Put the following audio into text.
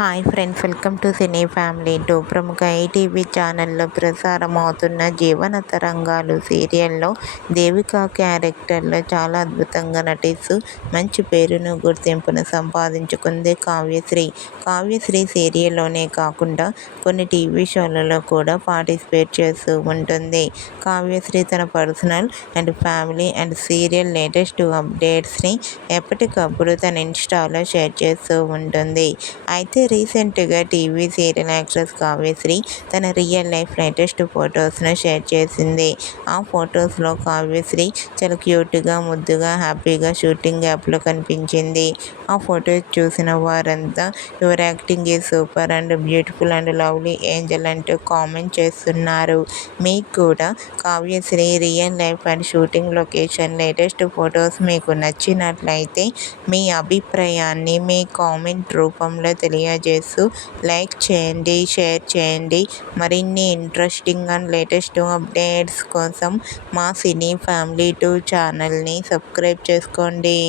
Hi friends, welcome to cine family two. ప్రముఖ ETV ఛానల్లో ప్రసారం అవుతున్న జీవన తరంగాలు సీరియల్లో దేవిక క్యారెక్టర్లో చాలా అద్భుతంగా నటిస్తూ మంచి పేరును గుర్తింపును సంపాదించుకుంది కావ్యశ్రీ. కావ్యశ్రీ సీరియల్లోనే కాకుండా కొన్ని టీవీ షోలలో కూడా పార్టిసిపేట్ చేస్తూ ఉంటుంది. కావ్యశ్రీ తన personal and family and serial latest అప్డేట్స్ని ఎప్పటికప్పుడు తన ఇన్స్టాలో షేర్ చేస్తూ ఉంటుంది. అయితే రీసెంట్గా టీవీ సీరియల్ యాక్ట్రెస్ కావ్యశ్రీ తన రియల్ లైఫ్ లేటెస్ట్ ఫొటోస్ను షేర్ చేసింది. ఆ ఫొటోస్లో కావ్యశ్రీ చాలా క్యూట్గా, ముద్దుగా, హ్యాపీగా షూటింగ్ యాప్లో కనిపించింది. ఆ ఫొటోస్ చూసిన వారంతా your acting is super and beautiful and lovely Angel అంటూ కామెంట్ చేస్తున్నారు. మీకు కూడా Kavyasri real life and shooting location latest photos మీకు నచ్చినట్లయితే మీ అభిప్రాయాన్ని మీ కామెంట్ రూపంలో తెలియజేస్తూ లైక్ చేయండి, షేర్ చేయండి. మరిన్ని ఇంట్రెస్టింగ్ అండ్ లేటెస్ట్ అప్డేట్స్ కోసం మా సినీ ఫ్యామిలీ 2 ఛానల్ని సబ్స్క్రైబ్ చేసుకోండి.